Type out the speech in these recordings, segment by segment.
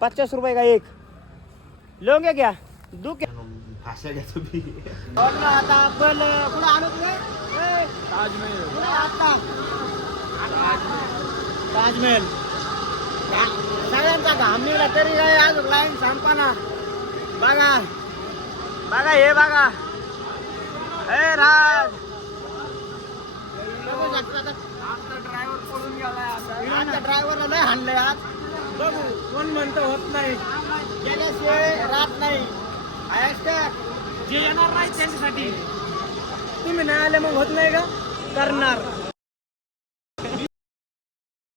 50 रुपये का एक लोगे क्या दू क्या भाषा घ्या तुम्ही आता आपण कुठं आलो तुम्ही ताजमहल सगळ्यांचा घाम निघला तरी काय अजून लाईन संपाना बघा बघा हे बघा हे राज ड्रायव्हरला नाही हाणलंय आज बघू कोण म्हणतं होत नाही गेल्याशिवाय राहत नाही जे येणार नाही त्यांच्यासाठी तुम्ही नाही आले मग होत नाही का करणार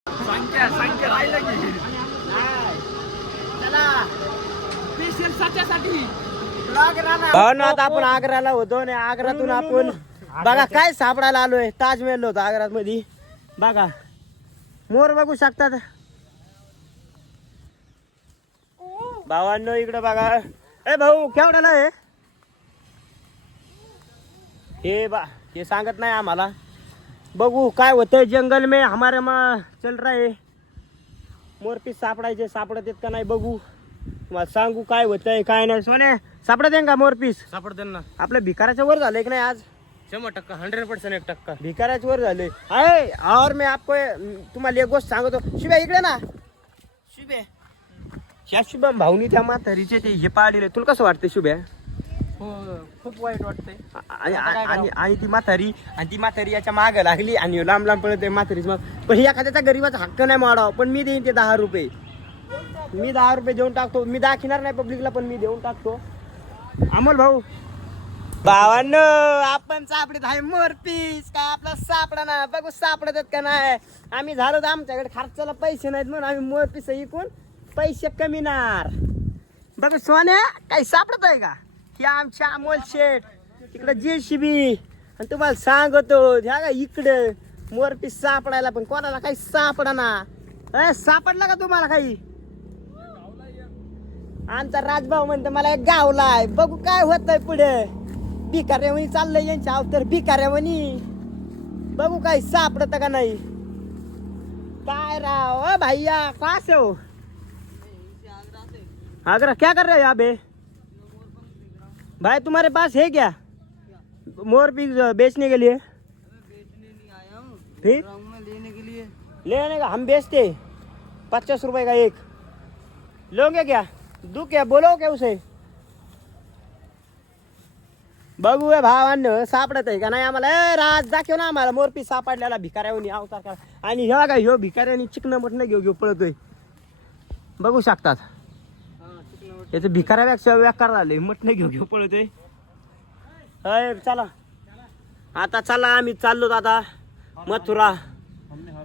संख्या राहिलं की चला स्पेशल साच्यासाठी आता आपण आग्र्याला होतो आणि आग्र्यातून आपण बघा काय सापडायला आलोय ताजमहल होता आग्र्यात मध्ये बघा मोर बघू शकतात भावांनो इकडे बघा ए भाऊ केवढ्याला आहे हे सांगत नाही आम्हाला बघू काय होतंय जंगल में हमारे चल रहा है मोरपीस सापडायचे सापडत आहेत का नाही बघू तुम्हाला सांगू काय होतंय काय नाही सोने सापडत आहे का मोरपीस सापडत ना आपल्या भिकाराच्या वर झालंय की नाही आज 100% 100% 1% भिकाराच्या वर झालंय आहे और मी आपको तुम्हाला एक गोष्ट सांगतो शिव्या इकडे ना शिव्या ह्या शुभम भाऊनी त्या म्हातारीचे ते हे पाडले तुला कसं वाटतं शुभ्या हो खूप वाईट वाटतंय आणि ती म्हातारी याच्या मागे लागली आणि लांब लांब पडत म्हातारीच मग पण ही एखाद्याचा गरीबाचा हक्क नाही माडाव पण मी देईन ते 10 रुपये मी 10 रुपये देऊन टाकतो मी दाखिणार नाही पब्लिकला पण मी देऊन टाकतो अमोल भाऊ भावांनो आपण सापडत आहे मोरपीस काय आपला सापडा ना बघू सापडत का नाही आम्ही झालो तर आमच्याकडे खर्चाला पैसे नाहीत म्हणून आम्ही मोरपीस इकून पैसे कमीणार बघ सोन्या काही सापडत आहे का ही आमच्या अमोल शेठ इकडे JCB आणि तुम्हाला सांगतो ह्या का इकडे मोरपीस सापडायला पण कोणाला काही सापडा ना सापडला का तुम्हाला काही आमचा राजभाऊ म्हणतो मला एक गावलाय बघू काय होतंय पुढे भिकाऱ्यावणी चाललंय यांच्या अवतर भिकाऱ्यावणी बघू काय सापडत का नाही काय राव भैया कहाँ से हो आगरा क्या कर रहे हो यहाँ पे भाई तुम्हारे पास है क्या मोरपीस बेचने के लिए फिर लेने का हम बेचते 50 रुपए का एक लोगे क्या दू क्या बोलो क्या उसे बघू भावांनो सापडत आहे का नाही आम्हाला राज दाखव ना आम्हाला मोरपीस सापडल्याला भिकाऱ्यावनी अवतार करा आणि हे बघा ह्यो भिकाऱ्यानी चिकन मटण घेऊ पळतोय बघू शकतात याचं भिकाऱ्यापेक्षा व्याकार झाले मटण घेऊ पळतोय चला आता चला आम्ही चाललो आता मथुरा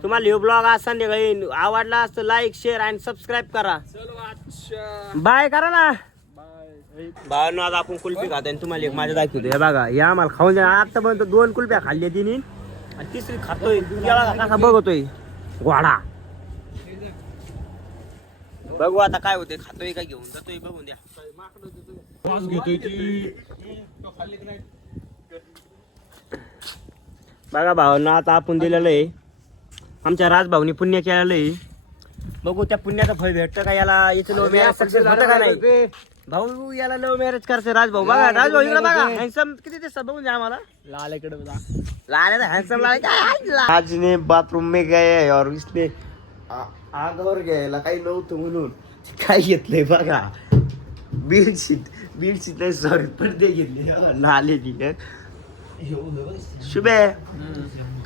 तुम्हाला हे ब्लॉग आज संध्याकाळी आवडला असतं लाईक शेअर आणि सबस्क्राईब करा बाय करा ना बाहेर आज आपण कुल्फी खातो आणि तुम्हाला एक माझ्या दाखवतो हे बघा या आम्हाला खाऊन द्या आतापर्यंत 2 कुल्फ्या खाल्ल्या तिने आणि तिसरी खातोय कसा बघतोय घोडा बघू आता काय होते खातोय का घेऊन जातोय बघून द्या बघा भावना आता आपण दिलेलं आहे आमच्या राजभाऊनी पुण्य केलेलं आहे बघू त्या पुण्याचं फळ भेटतं का याला याचं लव्ह मॅरेज सक्सेस होतं का नाही भाऊ याला लव्ह मॅरेज करते राजभाऊ बघा राजभाऊ इकडे बघा हँडसम किती दिसतात बघून द्या आम्हाला लाल इकडे लाल हँडसम लाल काय आज ने बाथरूम में गए और इसने आगावर घ्यायला काही नव्हतं म्हणून काय घेतलंय बघा बेडशीट सॉरी पडदे घेतले नाले शुभे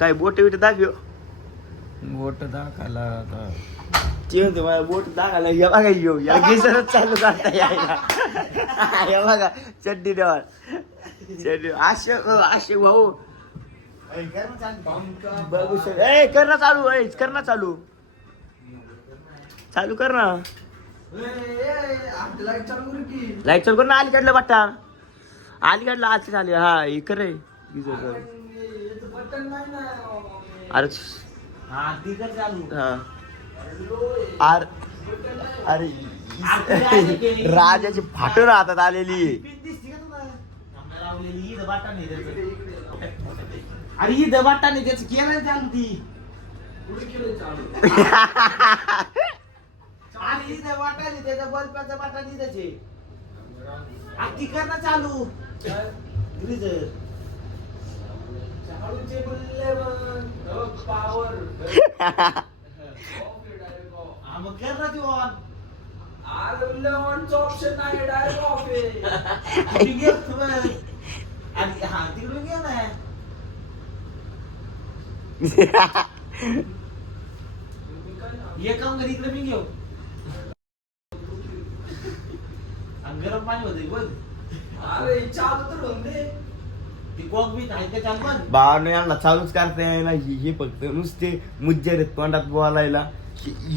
काय बोट बिट दाखव बोट दाखवला ते म्हणते मला बोट दाखवला या बघा येऊ या गिजरच चालू करता यायला हे बघा चड्डी चड्डी आशे भाऊ बघू कर ना चालू कर ना चालू कर ना लाईट चालू कर ना अलीकडलं बट्टा अलीकडला आज चालू हा हे कर रे अरे अरे राजाची फाटून हातात आलेली अरे ही दबाटा नाही त्याच केलं चालू ती आणि इथे वाटायला त्याचा बल्बाचा वाटा तिथेच आहे. ती कर ना चालू ग्रीजर. पावर मग कर ना ती ऑन. ऑप्शन आहे डायरेक्ट ऑफ आहे. तिकडे घे बघ. आणि हा तिकडून घे ना. ये काम कर इकडे मी घेऊ. आणि गरम पाणी होते बघ. अरे चालू तर होऊन दे. ती कॉक बी आहे का चालू पण बाळांनो यांना चालूच करता येईना. हे फक्त नुसते मुज्जर आहेत तोंडात बोलायला.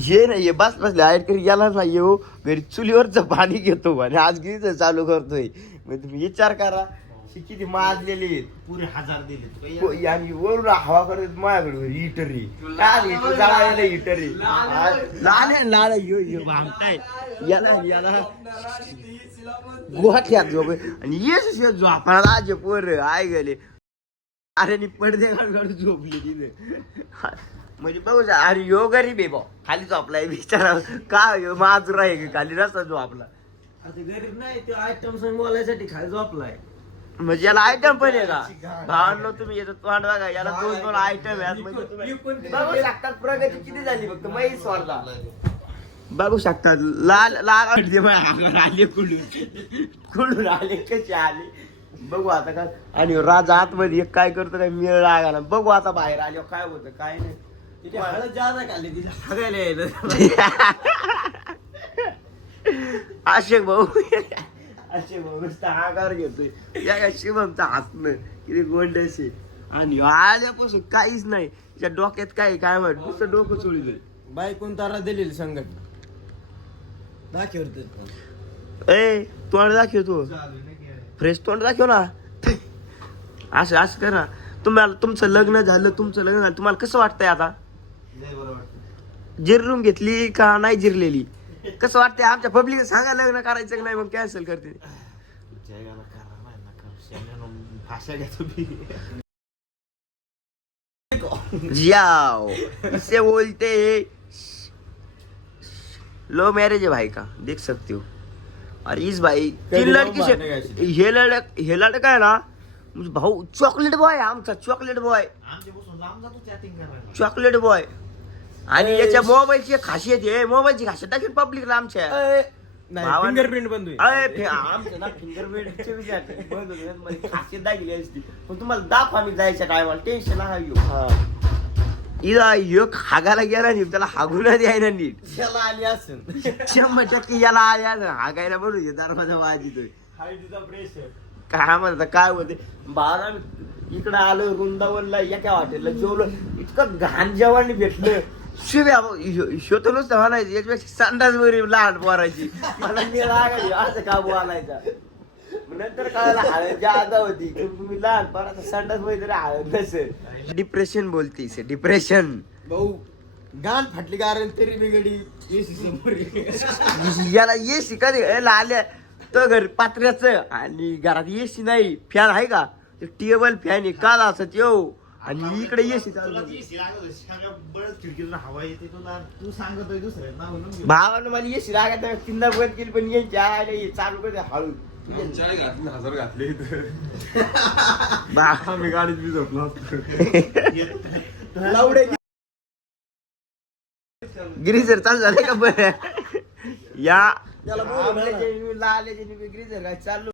हे नाही बस बसले ऐट करी गेला ना येऊ घरी चुलीवरचं पाणी घेतो आणि आज गिरीचं चालू करतोय. मग तुम्ही विचार करा किती माजलेले आहेत. पुरे 1000 दिले आणि वरून हवा करत माझ्याकडे हिटरी काय हिटर जळायला हिटरी लाल लाल यो यो भांगताय याला याला गोठ्यात झोप आणि येस झोपायला आज पोर आय गेले. अरे नि पडदे काढून झोपली तिथे. म्हणजे बघू अरे यो गरीब आहे भाऊ खाली झोपलाय बिचारा. का यो माजूर आहे खाली रस्ता झोपला. आता गरीब नाही ते आयटम संग बोलायसाठी खाली झोपलाय. म्हणजे याला आयटम पण आहे का भावांनो तुम्ही याचं तोंड बघा याला 2-2 आयटम आहेत. म्हणजे बघू शकतात प्रगती किती झाली फक्त म्हैस वाढला. बघू शकतात लाल लाल आले कुडून आले कसे आले बघू आता का. आणि राजा आतमध्ये एक काय करतो काय मेळ लागायला. बघू आता बाहेर आले काय होतं काय नाही. तिथे हळद जादा खाल्ली तिला हागायला यायला. अशोक भाऊ अशोक भाऊ नुसतं आकार घेतोय. या काय शिवमचा हसणं किती गोंडसे. आणि आल्यापासून काहीच नाही त्या डोक्यात काय काय माहित नुसतं डोकं चोळी. बायकोन तारा दिलेली संघटना दाखवत. ए तोंड दाखव तू फ्रेश तोंड दाखव ना. असं असं करा. तुम्हाला तुमचं लग्न झालं तुम्हाला कसं वाटतंय आता. जिरून घेतली का नाही जिरलेली कसं वाटतंय. आमच्या पब्लिक सांगा लग्न करायचं नाही मग कॅन्सल करते. जाओ इससे बोलते लो मैरिज है भाई का देख सकते हो. और इस भाई 3 लड़की से हे लड़का है ना भाऊ चॉकलेट बॉय आमचा चॉकलेट बॉय. आणि याच्या मोबाईलची खासियत आहे. मोबाईलची खासियत दाखव पब्लिकला आमच्या फिंगरप्रिंट बंद होईल. आमच्या ना फिंगरप्रिंटचे विचार बंद होते. खासियत दाखवली असती पण तुम्हाला दाखवा आम्ही जायच्या टायमाला टेन्शन नका घेऊ. इला योग हागायला गेला नाही त्याला हागून द्यायला नीट. त्याला आली असेल 100% याला आल्या हागायला बरोबर दरवाजा वाजितोय. प्रेशर काय म्हणतात काय होते बारा इकडं आलो वृंदावनला एका हॉटेलला जेवलो इतकं घाण जेवण भेटलं. शिव्या शोध नुसतं म्हणायचं याच्यापेक्षा संडास वगैरे लहान पोरायची मला मी लागायची असं का बोलायचा. नंतर कळायला हळद जादा होती तुम्ही लहान पोराचा संडास वगैरे हळद नसेल. डिप्रेशन बोलतीस डिप्रेशन भाऊ गाण फाटली कारण तरी बिघडी एसी समोर. याला एसी कधी आल्या तर घर पात्र्याचं आणि घरात एसी नाही फॅन आहे का टेबल फॅन आहे काल असत येऊ आणि इकडे एसी तू सांगतोय दुसरं नाव म्हणून भावानं मला एसी लागत 3दा बंद केली पण यांच्या चालू करते हळू. 1000 घातले आम्ही गाडीत बी झोपलो लावडे गिरीजर चालू झाले का बरं या त्याला बोलू ना. गिरीजर काय चालू